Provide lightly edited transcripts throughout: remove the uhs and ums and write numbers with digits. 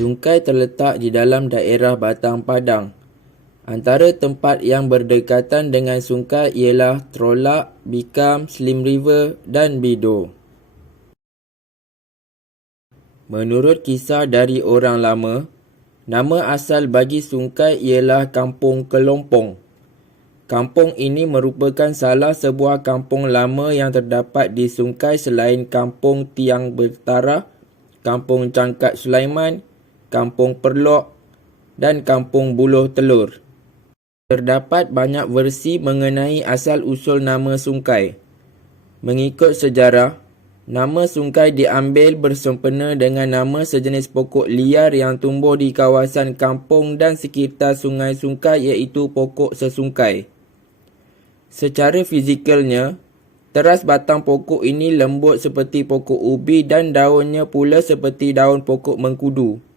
Sungai terletak di dalam daerah Batang Padang. Antara tempat yang berdekatan dengan sungai ialah Trolak, Bikam, Slim River dan Bido. Menurut kisah dari orang lama, nama asal bagi sungai ialah Kampung Kelompong. Kampung ini merupakan salah sebuah kampung lama yang terdapat di sungai selain Kampung Tiang Bertarah, Kampung Cangkat Sulaiman, Kampung Perlok dan Kampung Buloh Telur. Terdapat banyak versi mengenai asal-usul nama sungai. Mengikut sejarah, nama sungai diambil bersempena dengan nama sejenis pokok liar yang tumbuh di kawasan kampung dan sekitar sungai-sungai iaitu pokok sesungai. Secara fizikalnya, teras batang pokok ini lembut seperti pokok ubi dan daunnya pula seperti daun pokok mengkudu.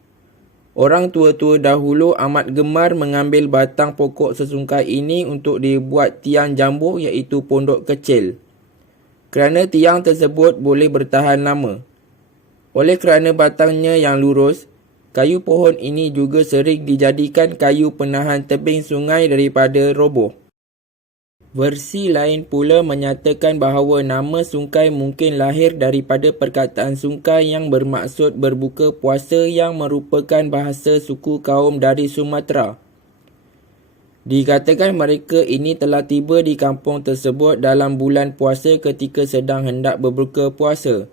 Orang tua-tua dahulu amat gemar mengambil batang pokok sesungai ini untuk dibuat tiang jambu iaitu pondok kecil. Kerana tiang tersebut boleh bertahan lama. Oleh kerana batangnya yang lurus, kayu pohon ini juga sering dijadikan kayu penahan tebing sungai daripada roboh. Versi lain pula menyatakan bahawa nama sungai mungkin lahir daripada perkataan sungai yang bermaksud berbuka puasa yang merupakan bahasa suku kaum dari Sumatera. Dikatakan mereka ini telah tiba di kampung tersebut dalam bulan puasa ketika sedang hendak berbuka puasa.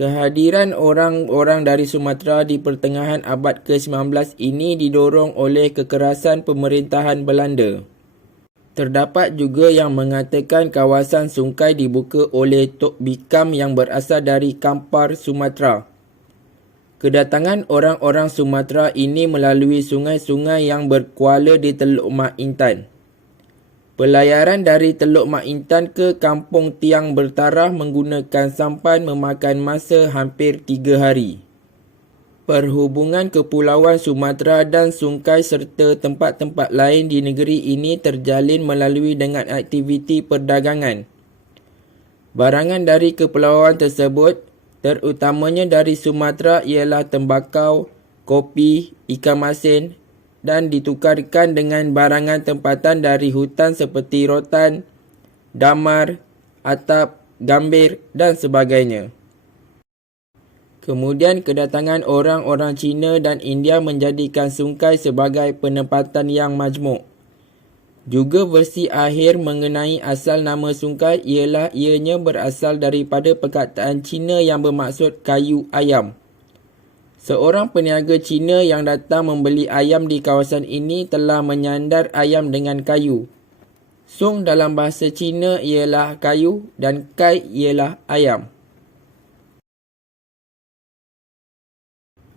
Kehadiran orang-orang dari Sumatera di pertengahan abad ke-19 ini didorong oleh kekerasan pemerintahan Belanda. Terdapat juga yang mengatakan kawasan sungai dibuka oleh Tok Bikam yang berasal dari Kampar, Sumatera. Kedatangan orang-orang Sumatera ini melalui sungai-sungai yang berkuala di Teluk Mak Intan. Pelayaran dari Teluk Mak Intan ke Kampung Tiang Bertarah menggunakan sampan memakan masa hampir 3 hari. Perhubungan kepulauan Sumatera dan sungai serta tempat-tempat lain di negeri ini terjalin melalui dengan aktiviti perdagangan. Barangan dari kepulauan tersebut, terutamanya dari Sumatera ialah tembakau, kopi, ikan masin dan ditukarkan dengan barangan tempatan dari hutan seperti rotan, damar, atap, gambir dan sebagainya. Kemudian kedatangan orang-orang Cina dan India menjadikan sungai sebagai penempatan yang majmuk. Juga versi akhir mengenai asal nama sungai ialah ianya berasal daripada perkataan Cina yang bermaksud kayu ayam. Seorang peniaga Cina yang datang membeli ayam di kawasan ini telah menyandar ayam dengan kayu. Sung dalam bahasa Cina ialah kayu dan kai ialah ayam.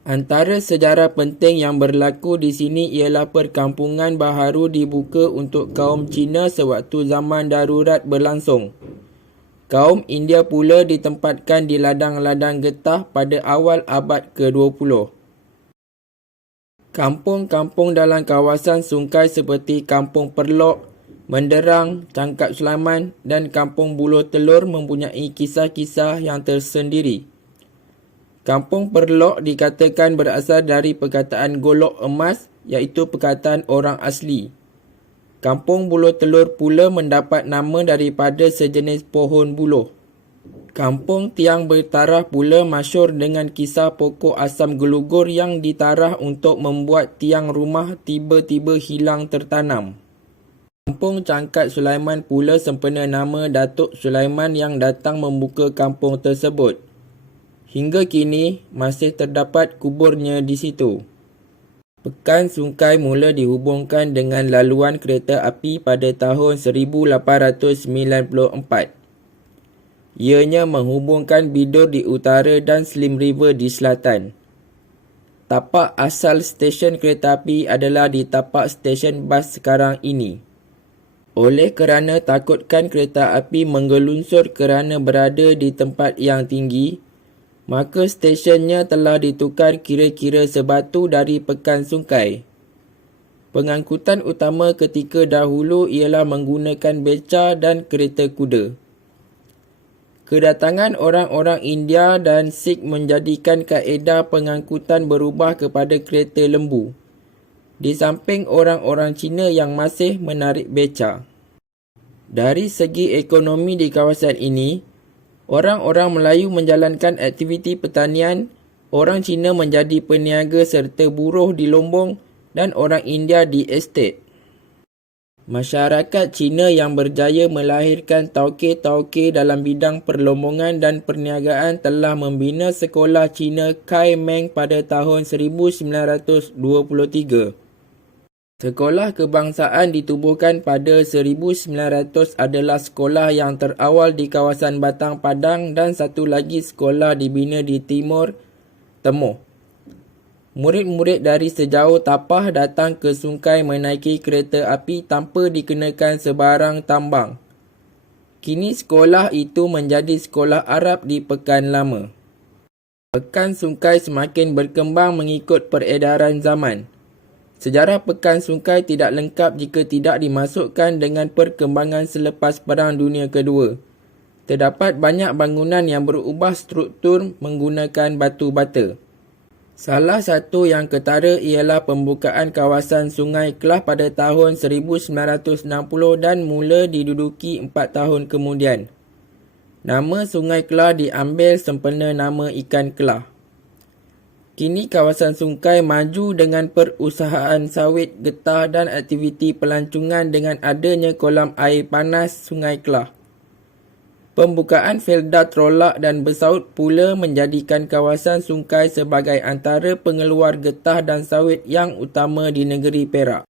Antara sejarah penting yang berlaku di sini ialah perkampungan baharu dibuka untuk kaum Cina sewaktu zaman darurat berlangsung. Kaum India pula ditempatkan di ladang-ladang getah pada awal abad ke-20. Kampung-kampung dalam kawasan sungai seperti Kampung Perlok, Menderang, Cangkat Sulaiman dan Kampung Buloh Telur mempunyai kisah-kisah yang tersendiri. Kampung Perlok dikatakan berasal dari perkataan golok emas iaitu perkataan orang asli. Kampung Buloh Telur pula mendapat nama daripada sejenis pohon buluh. Kampung Tiang Bertarah pula masyhur dengan kisah pokok asam gelugur yang ditarah untuk membuat tiang rumah tiba-tiba hilang tertanam. Kampung Cangkat Sulaiman pula sempena nama Datuk Sulaiman yang datang membuka kampung tersebut. Hingga kini masih terdapat kuburnya di situ. Pekan Sungai mula dihubungkan dengan laluan kereta api pada tahun 1894. Ianya menghubungkan Bidur di utara dan Slim River di selatan. Tapak asal stesen kereta api adalah di tapak stesen bas sekarang ini. Oleh kerana takutkan kereta api menggelunsur kerana berada di tempat yang tinggi, maka stesyennya telah ditukar kira-kira sebatu dari Pekan Sungai. Pengangkutan utama ketika dahulu ialah menggunakan beca dan kereta kuda. Kedatangan orang-orang India dan Sikh menjadikan kaedah pengangkutan berubah kepada kereta lembu, di samping orang-orang Cina yang masih menarik beca. Dari segi ekonomi di kawasan ini, orang-orang Melayu menjalankan aktiviti pertanian, orang Cina menjadi peniaga serta buruh di Lombong dan orang India di estet. Masyarakat Cina yang berjaya melahirkan tauke-tauke dalam bidang perlombongan dan perniagaan telah membina sekolah Cina Kai Meng pada tahun 1923. Sekolah kebangsaan ditubuhkan pada 1900 adalah sekolah yang terawal di kawasan Batang Padang dan satu lagi sekolah dibina di Timur Tengah. Murid-murid dari sejauh Tapah datang ke Sungai menaiki kereta api tanpa dikenakan sebarang tambang. Kini sekolah itu menjadi sekolah Arab di Pekan Lama. Pekan Sungai semakin berkembang mengikut peredaran zaman. Sejarah Pekan Sungai tidak lengkap jika tidak dimasukkan dengan perkembangan selepas Perang Dunia Kedua. Terdapat banyak bangunan yang berubah struktur menggunakan batu bata. Salah satu yang ketara ialah pembukaan kawasan Sungai Kelah pada tahun 1960 dan mula diduduki 4 tahun kemudian. Nama Sungai Kelah diambil sempena nama ikan kelah. Kini kawasan sungai maju dengan perusahaan sawit, getah dan aktiviti pelancongan dengan adanya kolam air panas Sungai Kelah. Pembukaan felda trolak dan bersaut pula menjadikan kawasan sungai sebagai antara pengeluar getah dan sawit yang utama di negeri Perak.